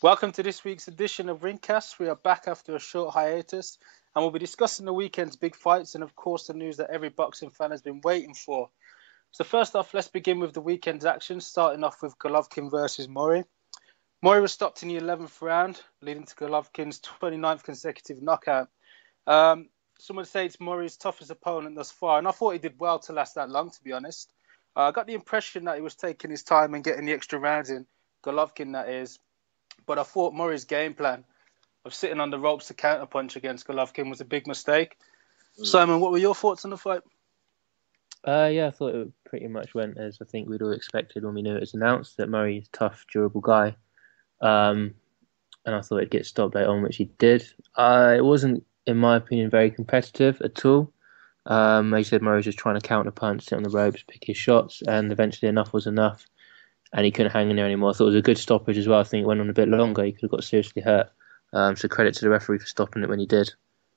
Welcome to this week's edition of Ringcast. We are back after a short hiatus and we'll be discussing the weekend's big fights and, of course, the news that every boxing fan has been waiting for. So, first off, let's begin with the weekend's action, starting off with Golovkin versus Murray. Murray was stopped in the 11th round, leading to Golovkin's 29th consecutive knockout. Some would say it's Murray's toughest opponent thus far, and I thought he did well to last that long, to be honest. I got the impression that he was taking his time and getting the extra rounds in, Golovkin that is. But I thought Murray's game plan of sitting on the ropes to counterpunch against Golovkin was a big mistake. Simon, what were your thoughts on the fight? Yeah, I thought it pretty much went as I think we'd all expected when we knew it was announced, that Murray's a tough, durable guy. And I thought it'd get stopped later on, which he did. It wasn't, in my opinion, very competitive at all. They said Murray was just trying to counterpunch, sit on the ropes, pick his shots, and eventually enough was enough. And he couldn't hang in there anymore. I thought it was a good stoppage as well. I think it went on a bit longer. He could have got seriously hurt. So credit to the referee for stopping it when he did.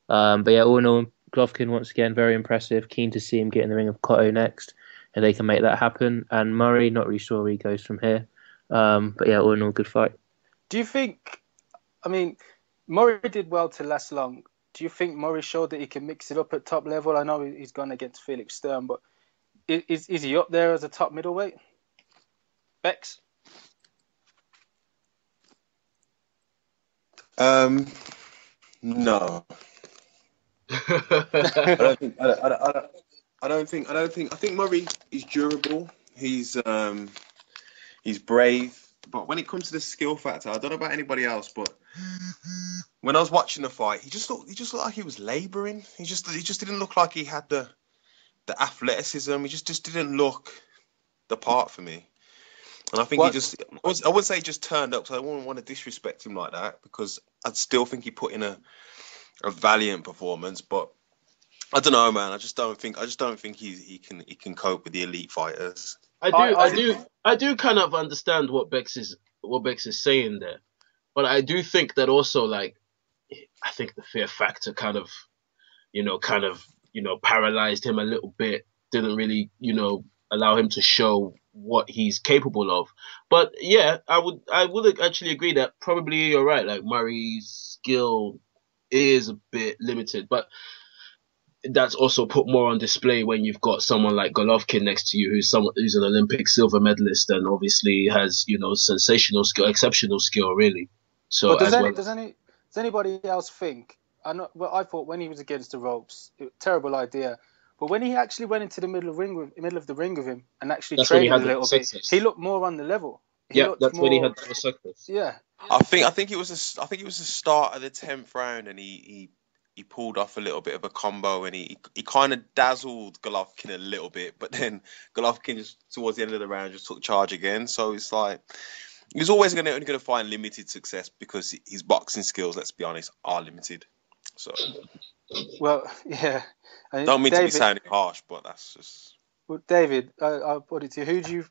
But yeah, all in all, Golovkin once again very impressive. Keen to see him get in the ring of Cotto next, and they can make that happen. And Murray, not really sure where he goes from here. But yeah, all in all, good fight. Do you think? I mean, Murray did well to last long. Do you think Murray showed that he can mix it up at top level? I know he's gone against Felix Sturm, but is he up there as a top middleweight? Bex? No. I think Murray is durable. He's brave. But when it comes to the skill factor, I don't know about anybody else, but when I was watching the fight, he just looked like he was labouring. He just didn't look like he had the athleticism. He just didn't look the part for me. And I think I wouldn't say he just turned up, so I wouldn't want to disrespect him like that, because I still think he put in a valiant performance. But I don't know, man. I just don't think he can cope with the elite fighters. I do kind of understand what Bex is saying there, but I do think that also, like, I think the fear factor kind of paralyzed him a little bit. Didn't really, allow him to show what he's capable of. But yeah, I would actually agree that probably you're right. Like, Murray's skill is a bit limited, but that's also put more on display when you've got someone like Golovkin next to you, who's an Olympic silver medalist and obviously has, sensational skill, exceptional skill, really. So, but does anybody else think? I thought when he was against the ropes, terrible idea. But when he actually went into the middle of the ring with him and actually traded a little bit, he looked more on the level. When he had the success. Yeah. I think it was the start of the 10th round, and he pulled off a little bit of a combo, and he kind of dazzled Golovkin a little bit, but then Golovkin just towards the end of the round just took charge again. So it's like he's always only going to find limited success because his boxing skills, let's be honest, are limited. So, well, yeah. Don't mean to be sounding harsh, but that's just. Well, David, I'll put it to you.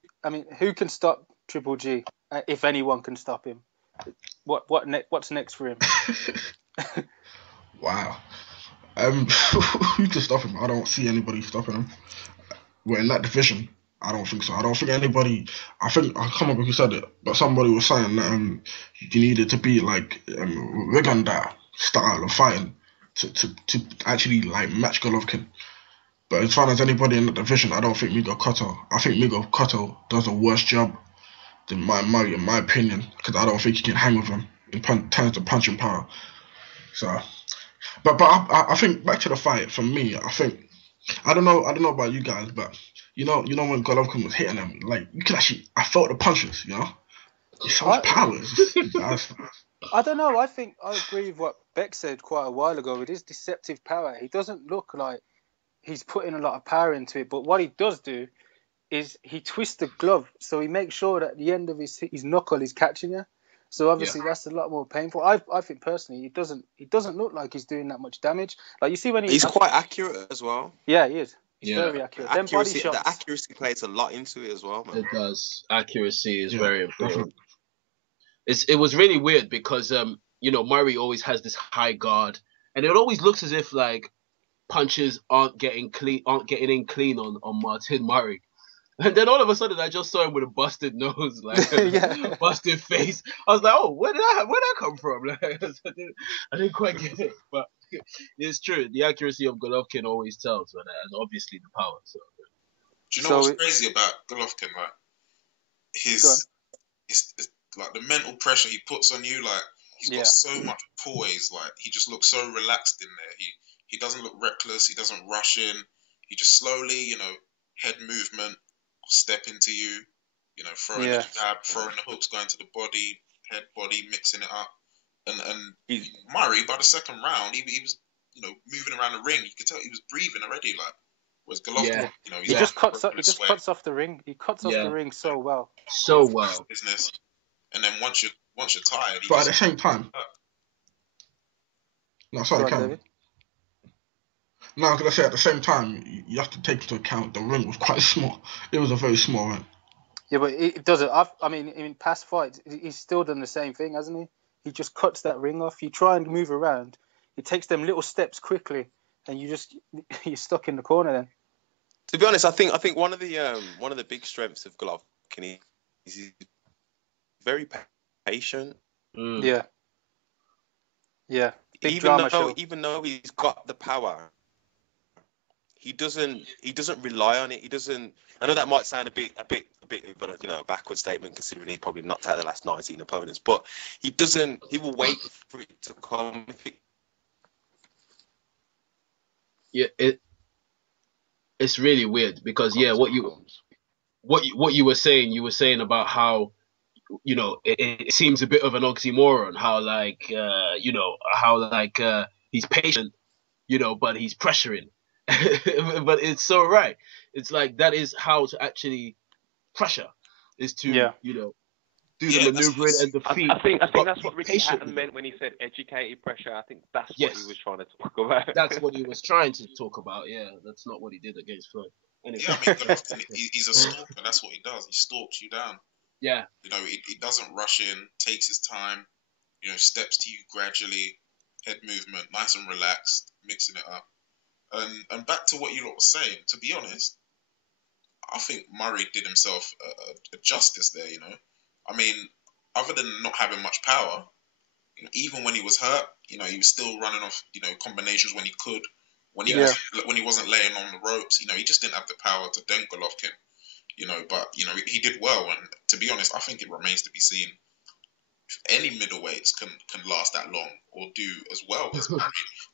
Who can stop Triple G? If anyone can stop him, what's next for him? Wow. Who can stop him? I don't see anybody stopping him. We're in that division. I don't think so. I don't think anybody. I can't remember who said it, but somebody was saying that you needed to be like Riganda style of fighting to actually like match Golovkin. But as far as anybody in the division, I don't think Miguel Cotto. I think Miguel Cotto does a worse job than Murray, in my opinion, because I don't think he can hang with him in terms of punching power. So, but I think back to the fight. For me, I think I don't know about you guys, but you know when Golovkin was hitting him, like you can actually, I felt the punches. It's so much power. I don't know. I think I agree with what Beck said quite a while ago. With his deceptive power, he doesn't look like he's putting a lot of power into it. But what he does do is he twists the glove, so he makes sure that the end of his knuckle is catching you. So obviously that's a lot more painful. I think personally, he doesn't look like he's doing that much damage. Like you see when he's quite accurate as well. Yeah, he is. He's very accurate. The accuracy plays a lot into it as well, man. It does. Accuracy is very important. It was really weird because Murray always has this high guard, and it always looks as if like punches aren't getting in clean on Martin Murray. And then all of a sudden, I just saw him with a busted nose, like Yeah. busted face. I was like, "Oh, where did that come from?" Like, I didn't quite get it, but it's true. The accuracy of Golovkin always tells, and obviously the power. So Do you know So what's crazy about Golovkin? Like Go on. it's like the mental pressure he puts on you. Like he's got so much poise. Like he just looks so relaxed in there. He doesn't look reckless. He doesn't rush in. He just slowly, head movement, step into you. Throwing the jab, throwing the hooks, going to the body, head, body, mixing it up. And Murray, by the second round, he was moving around the ring. You could tell he was breathing already. Like whereas Golovkin, he just cuts off the ring. He cuts off the ring so well. So well. Business. And then once you're tired, but at the same time, no, sorry, Cam. No, I was gonna say at the same time, you have to take into account the ring was quite small. It was a very small ring. Yeah, but it doesn't. I mean, in past fights, he's still done the same thing, hasn't he? He just cuts that ring off. You try and move around, he takes them little steps quickly, and you're stuck in the corner then. To be honest, I think one of the big strengths of Golovkin is he's very patient. Yeah. Even though he's got the power, he doesn't rely on it. He doesn't. I know that might sound a bit, but a backward statement considering he probably knocked out the last 19 opponents. But he doesn't. He will wait for it to come. It's really weird because what you were saying about how it seems a bit of an oxymoron how he's patient but he's pressuring but it's so right. It's like that is how to actually pressure is to do the maneuvering and the feet. I think that's what Ricky Hatton meant when he said educated pressure. I think that's what he was trying to talk about. That's what he was trying to talk about. Yeah, that's not what he did against Floyd. Anyway. Yeah, I mean, he's a stalker. That's what he does. He stalks you down. Yeah. He doesn't rush in, takes his time, steps to you gradually, head movement, nice and relaxed, mixing it up. And back to what you lot were saying, to be honest, I think Murray did himself a justice there, I mean, other than not having much power, even when he was hurt, he was still running off, combinations when he could. When he wasn't laying on the ropes, he just didn't have the power to dent Golovkin. But he did well, and to be honest, I think it remains to be seen if any middleweights can last that long or do as well as Murray.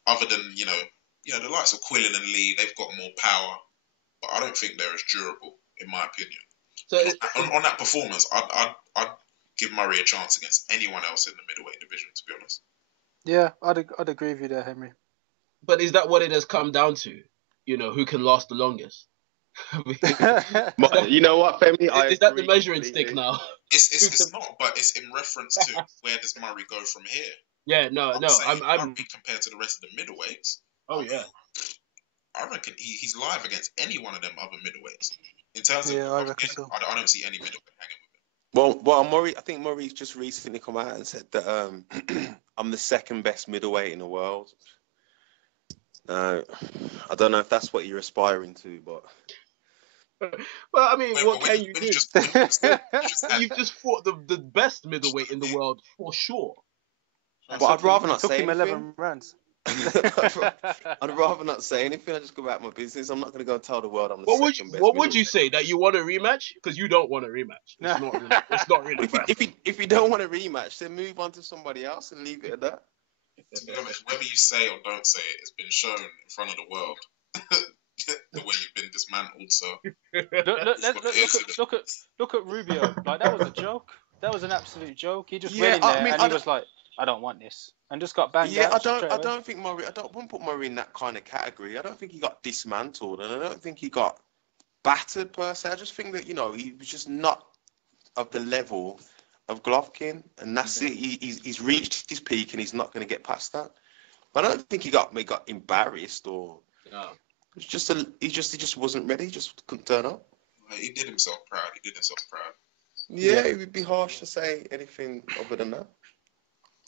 Other than the likes of Quillen and Lee, they've got more power, but I don't think they're as durable, in my opinion. So on that performance, I'd give Murray a chance against anyone else in the middleweight division, to be honest. Yeah, I'd agree with you there, Henry. But is that what it has come down to? Who can last the longest? You know what, Femi? Is that the measuring stick now? It's not, but it's in reference to where does Murray go from here? Yeah, no. I'm Murray compared to the rest of the middleweights. Oh yeah. I reckon he's live against any one of them other middleweights. In terms of, I reckon so. I don't see any middleweight hanging with him. Well, Murray. I think Murray's just recently come out and said that I'm the second best middleweight in the world. I don't know if that's what you're aspiring to, but. Well, I mean, what can you do? You've just fought the best middleweight in the world for sure. But I'd rather not say him anything. 11 rounds. I'd rather not say anything. I just go about my business. I'm not going to go and tell the world I'm the second best. What would you say? That you want a rematch? Because you don't want a rematch. It's not really. If you don't want a rematch, then move on to somebody else and leave it at that. To be honest, whether you say or don't say it, it's been shown in front of the world. The way you've been dismantled, so look at Rubio. Like that was a joke. That was an absolute joke. He just went in there and he was like, "I don't want this," and just got banged out. I don't think Murray. I wouldn't put Murray in that kind of category. I don't think he got dismantled, and I don't think he got battered per se. I just think that he was just not of the level of Golovkin, and that's it. He's reached his peak, and he's not going to get past that. But I don't think he got embarrassed or. No. He just wasn't ready. He just couldn't turn up. He did himself proud. Yeah, it would be harsh to say anything other than that.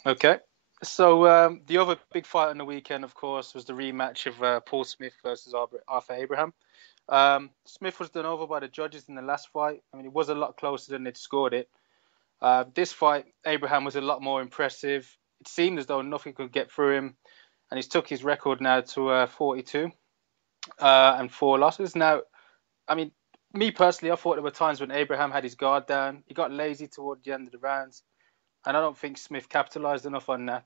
Okay. So the other big fight on the weekend, of course, was the rematch of Paul Smith versus Arthur Abraham. Smith was done over by the judges in the last fight. I mean, it was a lot closer than they'd scored it. This fight, Abraham was a lot more impressive. It seemed as though nothing could get through him, and he's took his record now to 42 and 4 losses. Now, I mean, me personally, I thought there were times when Abraham had his guard down. He got lazy toward the end of the rounds, and I don't think Smith capitalized enough on that.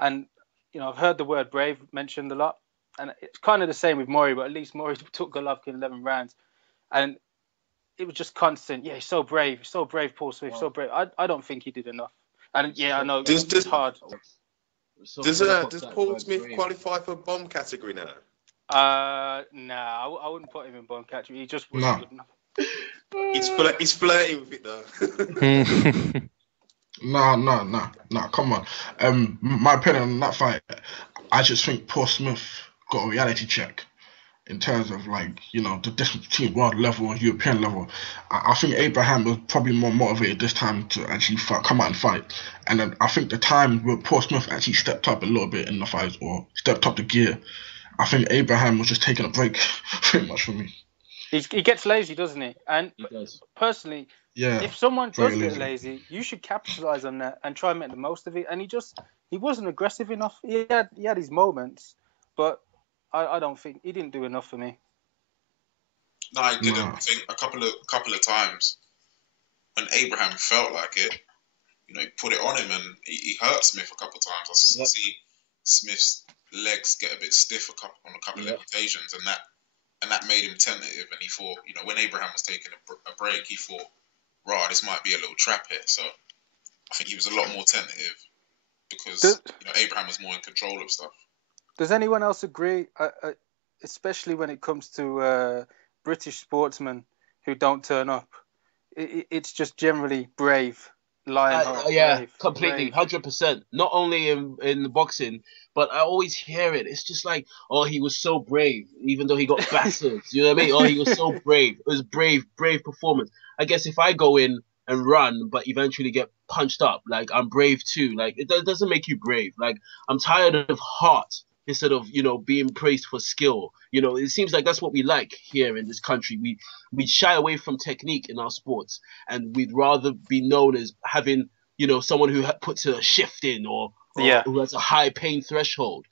And, you know, I've heard the word brave mentioned a lot, and it's kind of the same with Murray, but at least Murray took Golovkin 11 rounds, and it was just constant. Yeah, he's so brave, Paul Smith, so brave. I don't think he did enough. And yeah, I know it's hard. Does Paul Smith qualify for bomb category now? Nah, I wouldn't put him in bomb category. He just wasn't good enough. He's flirting with it though. Nah. Come on. My opinion on that fight, I just think Paul Smith got a reality check in terms of, like, you know, the difference between world level and European level. I think Abraham was probably more motivated this time to actually come out and fight. And then I think the time where Paul Smith actually stepped up a little bit in the fight or stepped up the gear, I think Abraham was just taking a break, pretty much for me. He gets lazy, doesn't he? And He does. Personally, Yeah, if someone does very get lazy, you should capitalize on that and try and make the most of it. And he wasn't aggressive enough. He had his moments, but I don't think he didn't do enough for me. No, I didn't. I think a couple of times when Abraham felt like it, you know, he put it on him and he hurt Smith a couple of times. I see Smith's legs get a bit stiff on a couple of occasions, and that made him tentative. And he thought, you know, when Abraham was taking a break, he thought, "Right, this might be a little trap here." So I think he was a lot more tentative because you know, Abraham was more in control of stuff. Does anyone else agree? Especially when it comes to British sportsmen who don't turn up, it's just generally brave. Lionheart, brave, completely, 100%. Not only in the boxing, but I always hear it. It's just like, oh, he was so brave, even though he got battered. You know what I mean? Oh, he was so brave. It was brave performance. I guess if I go in and run, but eventually get punched up, like, I'm brave too. Like, it doesn't make you brave. Like, I'm tired of heart instead of, you know, being praised for skill. You know, it seems like that's what we like here in this country. We shy away from technique in our sports, and we'd rather be known as having, you know, someone who puts a shift in or who has a high pain threshold.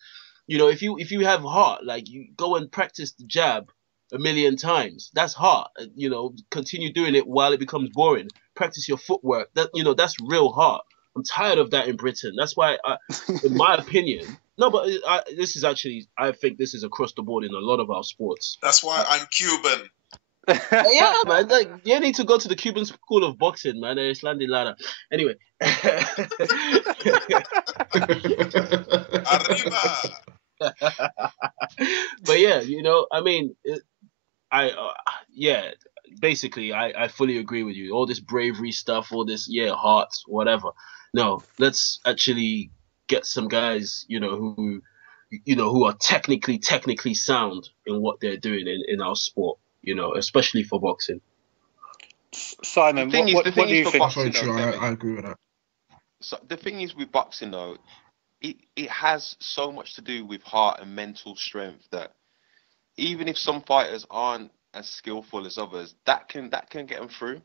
You know, if you have heart, like, you go and practice the jab 1,000,000 times. That's heart. You know, continue doing it while it becomes boring. Practice your footwork. That's real heart. I'm tired of that in Britain. That's why, in my opinion. No, but I think this is across the board in a lot of our sports. That's why I'm Cuban. Yeah, man. Like, you need to go to the Cuban School of Boxing, man. It's landing ladder. Anyway. Arriba. But yeah, you know, I mean, basically, I fully agree with you. All this bravery stuff, all this, heart, whatever. No, let's actually get some guys, you know, who are technically sound in what they're doing in our sport, you know, especially for boxing. Simon, what do you think? Boxing, I agree with that. So the thing is with boxing, though, it has so much to do with heart and mental strength that even if some fighters aren't as skillful as others, that can get them through.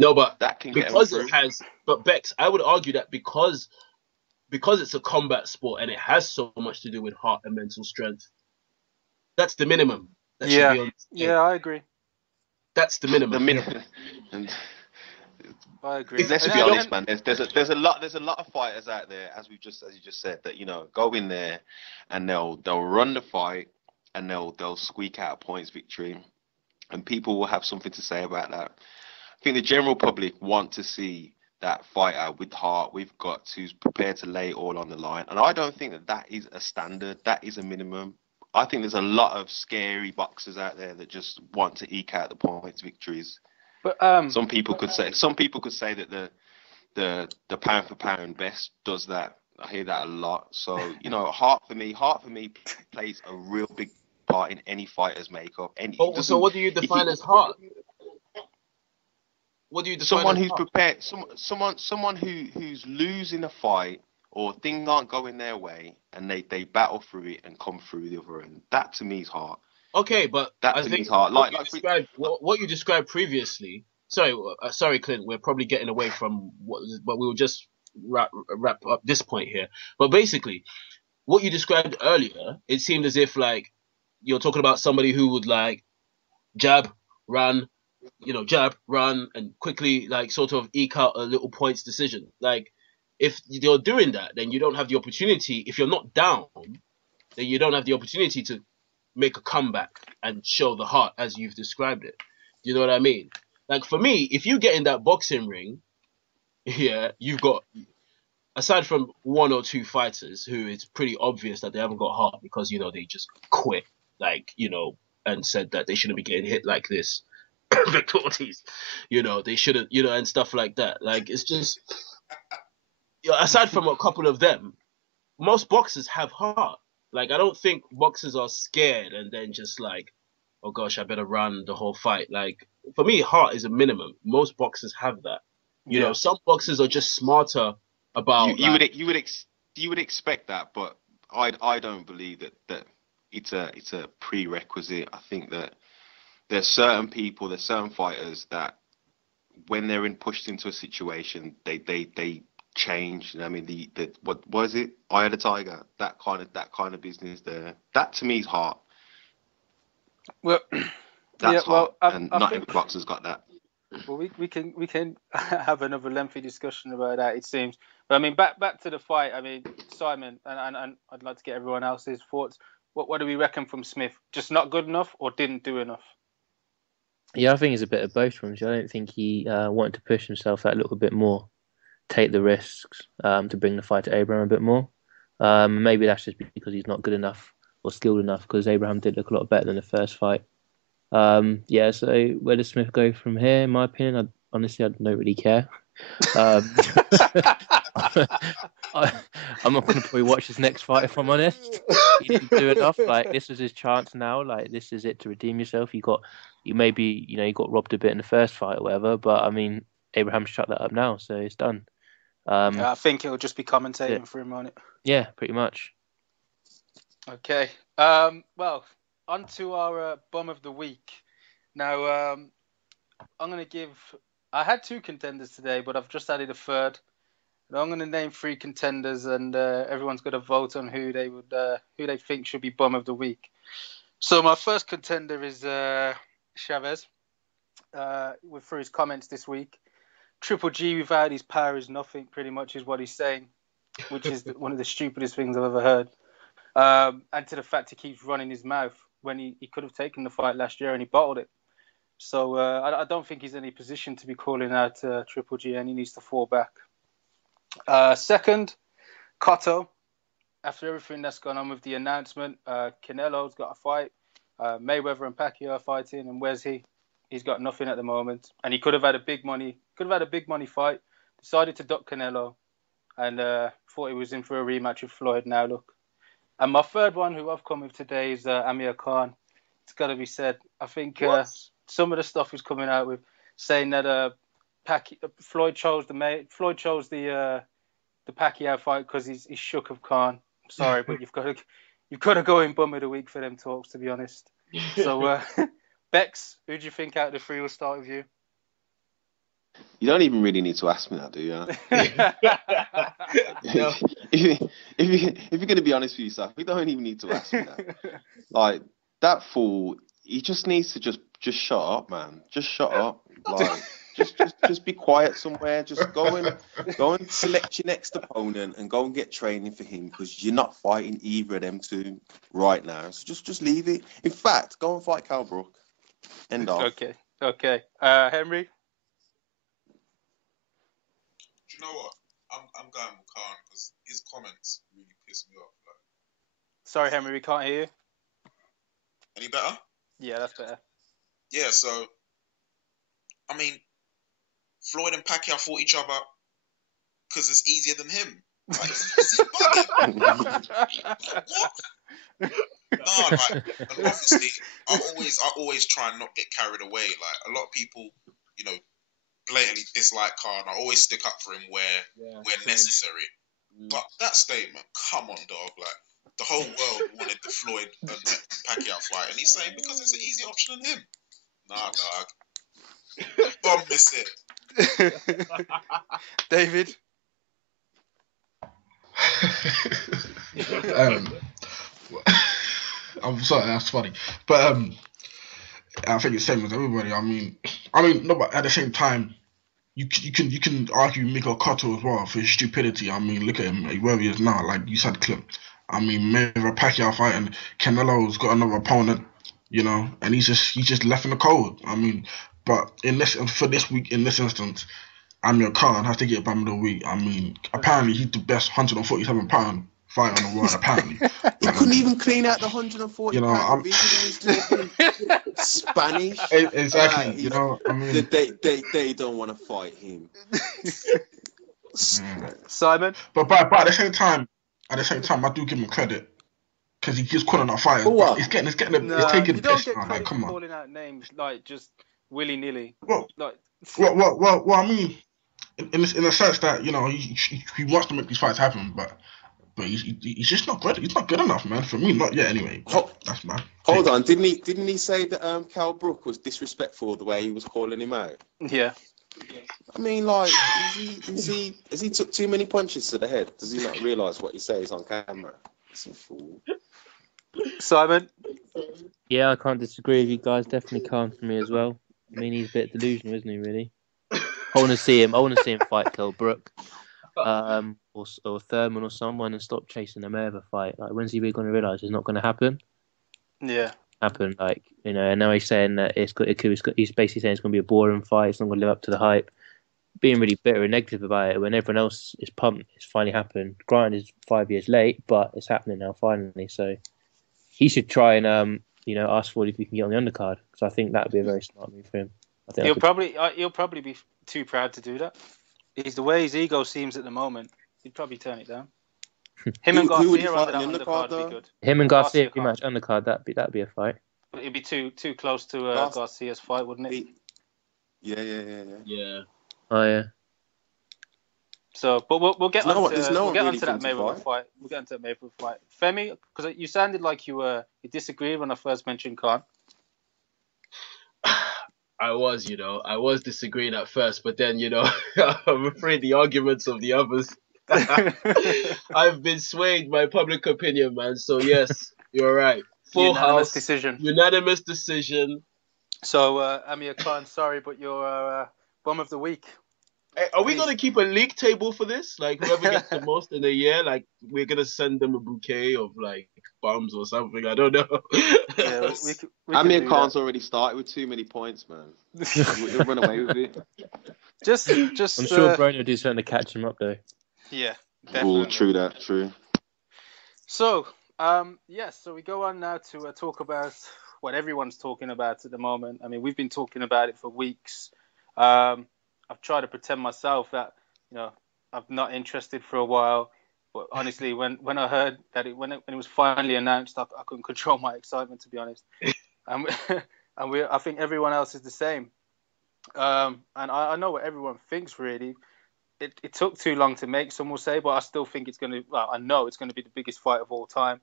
No, but that can because get them through. But Bex, I would argue that because it's a combat sport and it has so much to do with heart and mental strength, that's the minimum. That should be on the scale. I agree. That's the minimum. I agree. Let's be honest, man. There's a lot of fighters out there, as you just said, that, you know, go in there and they'll run the fight and they'll squeak out a points victory, and people will have something to say about that. I think the general public want to see that fighter with heart, with guts, who's prepared to lay it all on the line, and I don't think that is a standard. That is a minimum. I think there's a lot of scary boxers out there that just want to eke out the points victories. But some people could say that the pound for pound best does that. I hear that a lot. So, you know, heart for me plays a real big part in any fighter's makeup. So what do you define as heart? What do you define someone as who's heart? prepared, someone who's losing a fight or things aren't going their way and they battle through it and come through the other end. That to me is heart. Okay, but That I to me think is hard. what you described previously. Sorry, Clint. We're probably getting away from but we will just wrap up this point here. But basically, what you described earlier, it seemed as if like you're talking about somebody who would like jab, run, and quickly like sort of eke out a little points decision. Like if you're doing that, then you don't have the opportunity. If you're not down, then you don't have the opportunity to make a comeback and show the heart as you've described it. Do you know what I mean? Like for me, if you get in that boxing ring, yeah, you've got, aside from one or two fighters who it's pretty obvious that they haven't got heart because, they just quit, like, and said that they shouldn't be getting hit like this. Victor Ortiz, they shouldn't, and stuff like that. Like, it's just, aside from a couple of them, most boxers have heart. Like, I don't think boxers are scared and then just like, oh gosh, I better run the whole fight. Like, for me, heart is a minimum. Most boxers have that. Some boxers are just smarter about. You would expect that, but I don't believe that it's a prerequisite. I think that there's certain people, there's certain fighters that when they're pushed into a situation, they change. I mean, the what was it? Eye of the Tiger. That kind of business there. That to me is heart. Well, That's heart, I and think, not every boxer's got that. Well, we can have another lengthy discussion about that, it seems. But I mean, back to the fight. I mean, Simon, and I'd like to get everyone else's thoughts. What do we reckon from Smith? Just not good enough, or didn't do enough? Yeah, I think it's a bit of both from him. I don't think he wanted to push himself that little bit more, take the risks to bring the fight to Abraham a bit more. Maybe that's just because he's not good enough or skilled enough, because Abraham did look a lot better than the first fight. So where does Smith go from here? In my opinion, honestly, I don't really care. I'm not going to probably watch his next fight if I'm honest. He didn't do enough. Like, this was his chance now. Like, this is it to redeem yourself. You got robbed a bit in the first fight or whatever, but I mean, Abraham shut that up now, so it's done. I think he'll just be commentating for him on it. Yeah, pretty much. Okay. Well, on to our bum of the week. Now, I'm going to give. I had two contenders today, but I've just added a third. And I'm going to name three contenders, and everyone's going to vote on who they think should be bum of the week. So my first contender is Chavez. Through his comments this week, Triple G without his power is nothing. Pretty much is what he's saying, which is one of the stupidest things I've ever heard. And to the fact he keeps running his mouth when he could have taken the fight last year and he bottled it. So I don't think he's in any position to be calling out Triple G, and he needs to fall back. Second, Cotto. After everything that's gone on with the announcement, Canelo's got a fight. Mayweather and Pacquiao are fighting, and where's he? He's got nothing at the moment, and he could have had a big money fight. Decided to duck Canelo, and thought he was in for a rematch with Floyd. Now look. And my third one, who I've come with today, is Amir Khan. It's got to be said. I think some of the stuff he's coming out with, saying that Floyd chose the Pacquiao fight because he's shook of Khan. I'm sorry, but you've got to go in bum of the week for them talks, to be honest. So, Bex, who do you think out of the three will start with you? You don't even really need to ask me that, do you? If you're going to be honest with yourself, you don't even need to ask me that. Like, that fool, he just needs to just shut up, man. Just shut up. Like, just be quiet somewhere. Just go and select your next opponent and go and get training for him, because you're not fighting either of them two right now. So just leave it. In fact, go and fight Cal Brook. End off. Okay. Henry? Do you know what? I'm going with Khan because his comments really piss me off. Like, sorry, Henry, we can't hear you. Any better? Yeah, that's better. Yeah, so I mean, Floyd and Pacquiao fought each other because it's easier than him. Like, is he bugging? What? No, like, and obviously, I always try and not get carried away. Like, a lot of people, blatantly dislike Khan. I always stick up for him where necessary. But that statement, come on, dog. Like, the whole world wanted the Floyd and Pacquiao fight, and he's saying because it's an easier option than him. Nah, dog. Bomb miss it. David. I'm sorry, that's funny, but I think it's the same as everybody. I mean, no, but at the same time, you can argue Miguel Cotto as well for his stupidity. I mean, look at him, where he is now. Like you said, Clip. I mean, Mayweather-Pacquiao fighting, Canelo's got another opponent, and he's just left in the cold. I mean, but for this week, in this instance, Amir Khan has to get Bam of the week. I mean, apparently he's the best 147-pound fighter in the world. Apparently, he couldn't even clean out the 140-pound division. He's talking Spanish. Exactly. I mean, they don't want to fight him. Simon. But at the same time, I do give him credit because he keeps calling out fighters. But it's taking you don't piss get now. credit Like, come for on. calling out names like just willy nilly. Well, like. Well, I mean, in the sense that he wants to make these fights happen, but he's just not good. He's not good enough, man. For me, not yet. Anyway, that's my. Hold on, didn't he say that Cal Brook was disrespectful the way he was calling him out? Yeah. I mean, like, has he took too many punches to the head? Does he not realise what he says on camera? He's a fool. Simon? Yeah, I can't disagree with you guys. Definitely Khan for me as well. I mean, he's a bit delusional, isn't he, really? I want to see him fight Kell Brook, or Thurman or someone, and stop chasing the Mayweather fight. Like, when's he really going to realise it's not going to happen? Yeah. Happen, and now he's saying that he's basically saying it's going to be a boring fight. It's not going to live up to the hype. Being really bitter and negative about it when everyone else is pumped. It's finally happened. Granted, it's 5 years late, but it's happening now finally. So he should try and ask for it if he can get on the undercard, because I think that would be a very smart move for him. I think he'll probably be too proud to do that. He's the way his ego seems at the moment. He'd probably turn it down. Him and Garcia under that undercard would be good. Him and Garcia pretty much undercard. That'd be a fight. But it'd be too close to Garcia's fight, wouldn't it? Yeah. Oh yeah. So, but we'll get onto that Mayweather fight. We'll get into that Mayweather fight. Femi, because you sounded like you disagreed when I first mentioned Khan. I was disagreeing at first, but then, I'm afraid the arguments of the others. I've been swayed by public opinion, man. So yes, you're right. Unanimous decision. So, Amir Khan, sorry, but you're bum of the week. Hey, are we gonna keep a league table for this? Like, whoever gets the most in a year, like, we're gonna send them a bouquet of like bums or something. I don't know. Yeah, we Amir Khan's already started with too many points, man. He'll run away with it. Just. I'm sure Brown will do something to catch him up, though. Yeah, definitely. True. So, so we go on now to talk about what everyone's talking about at the moment. I mean, we've been talking about it for weeks. I've tried to pretend myself that, I'm not interested for a while. But honestly, when I heard that when it was finally announced, I couldn't control my excitement, to be honest. And I think everyone else is the same. And I know what everyone thinks, really. It took too long to make, some will say, but I still think I know it's going to be the biggest fight of all time.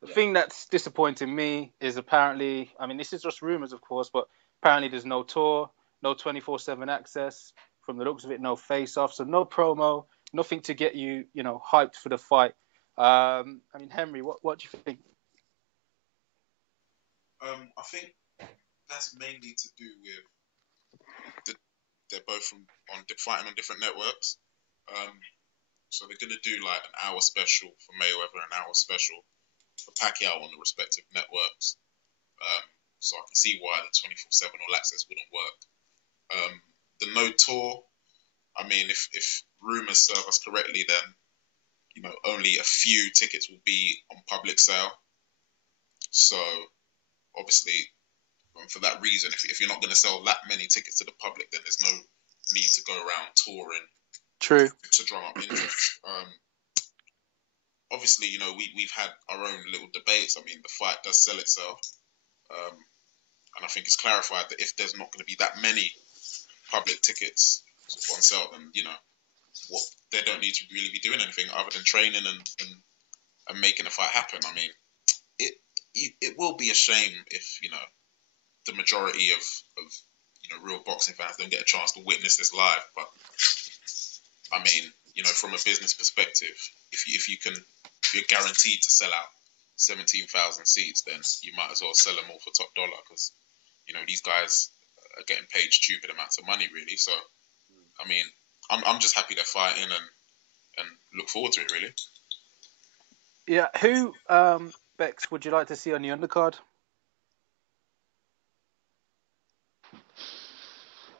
The thing that's disappointing me is apparently, I mean, this is just rumors, of course, but apparently there's no tour, no 24/7 access. From the looks of it, no face-off, so no promo, nothing to get you, hyped for the fight. I mean, Henry, what do you think? I think that's mainly to do with they're both fighting on different networks. So they're gonna do like an hour special for Mayweather, an hour special for Pacquiao on the respective networks. So I can see why the 24/7 all access wouldn't work. The no tour, I mean, if rumors serve us correctly, then only a few tickets will be on public sale. So obviously, for that reason, if you're not going to sell that many tickets to the public, then there's no need to go around touring. True. To drum up interest. Obviously, we've had our own little debates. I mean, the fight does sell itself, and I think it's clarified that if there's not going to be that many public tickets on sale, then they don't need to really be doing anything other than training and and making the fight happen. I mean, it will be a shame if the majority of real boxing fans don't get a chance to witness this live. But I mean, from a business perspective, if you're guaranteed to sell out 17,000 seats, then you might as well sell them all for top dollar, because these guys are getting paid stupid amounts of money, really. So I mean, I'm just happy they're fighting and look forward to it, really. Yeah, who, Bex, would you like to see on the undercard?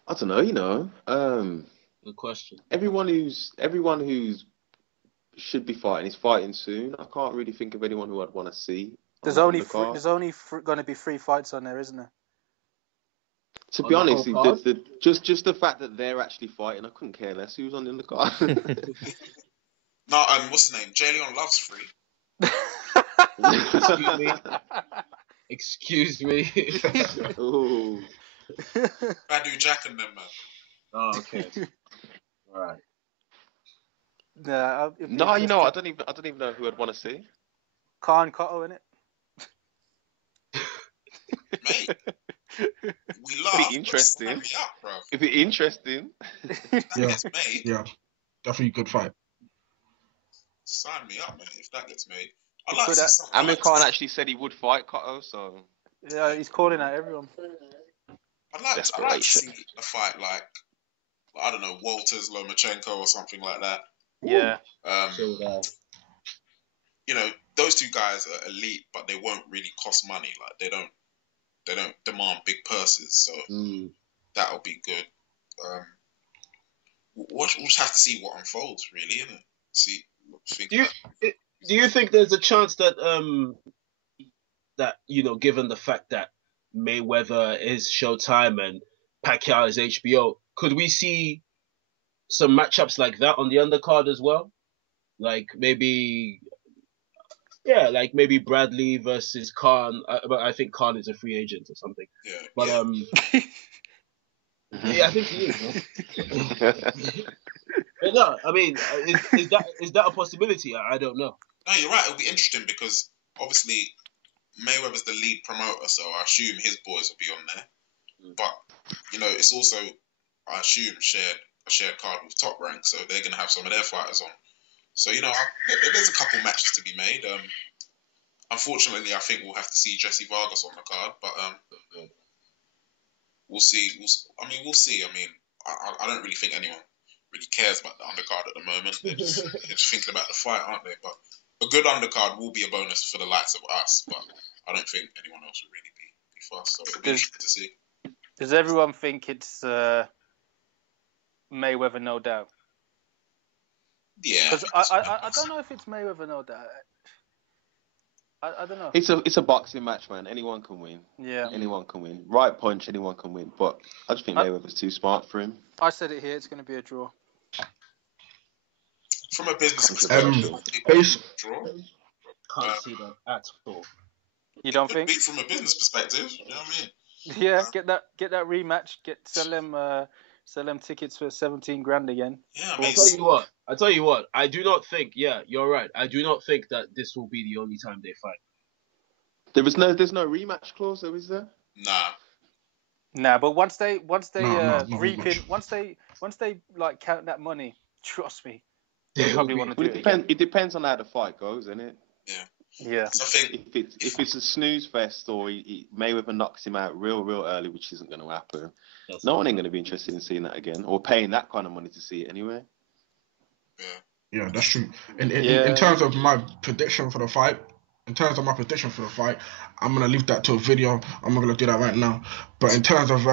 I don't know. Good question. Everyone who's should be fighting is fighting soon. I can't really think of anyone who I'd want to see. There's only going to be 3 fights on there, isn't there? To be honest, just the fact that they're actually fighting, I couldn't care less who's on the undercard. No, what's his name? Jay Leon loves free. Excuse me. Ooh. Badu Jack and them, man. Oh, okay. Right. No, I don't even know who I'd want to see. Khan Cotto, innit? Mate, we love. It'd be interesting. Sign me up, bro. It'd be interesting. Gets made. Yeah, definitely a good fight. Sign me up, mate. If that gets made, I'd like to see something. Amir Khan actually said he would fight Cotto, so yeah, he's calling out everyone. I'd like to see a fight like, I don't know, Walters Lomachenko or something like that. Yeah. Those two guys are elite, but they won't really cost money. Like they don't demand big purses, so that'll be good. We'll just have to see what unfolds, really, innit? See. Do you think there's a chance that given the fact that Mayweather is Showtime and Pacquiao is HBO, could we see some matchups like that on the undercard as well? Like maybe Bradley versus Khan. But I think Khan is a free agent or something. Yeah. But yeah, I think he is. But no, I mean, is that a possibility? I don't know. No, you're right. It'll be interesting because obviously Mayweather's the lead promoter, so I assume his boys will be on there. But it's also, I assume, a shared card with Top Rank, so they're gonna have some of their fighters on. So there's a couple matches to be made. Unfortunately, I think we'll have to see Jesse Vargas on the card, but we'll see. We'll see. I mean, I don't really think anyone really cares about the undercard at the moment. They're just thinking about the fight, aren't they? But a good undercard will be a bonus for the likes of us, but I don't think anyone else would really be fast. So it'll be interesting to see. Does everyone think it's Mayweather, no doubt? Yeah. Because I don't know if it's Mayweather, no doubt. I don't know. It's a boxing match, man. Anyone can win. Yeah. Anyone can win. Right punch, anyone can win. But I just think Mayweather's too smart for him. I said it here. It's going to be a draw. From a business perspective, draw. Can't see that at all. You don't think? From a business perspective, you know what I mean? Yeah, get that rematch. Sell them tickets for 17 grand again. Yeah, I tell you what. I do not think. Yeah, you're right. I do not think that this will be the only time they fight. There's no rematch clause, though, is there? Nah, but once they reap in, rematch. once they like count that money, trust me, they probably want to do it again. It depends on how the fight goes, innit? Yeah. So I think if it's a snooze fest or Mayweather knocks him out real early, which isn't going to happen, no one ain't going to be interested in seeing that again or paying that kind of money to see it anyway. Yeah, that's true. In terms of my prediction for the fight, I'm gonna leave that to a video. I'm not gonna do that right now. But in terms of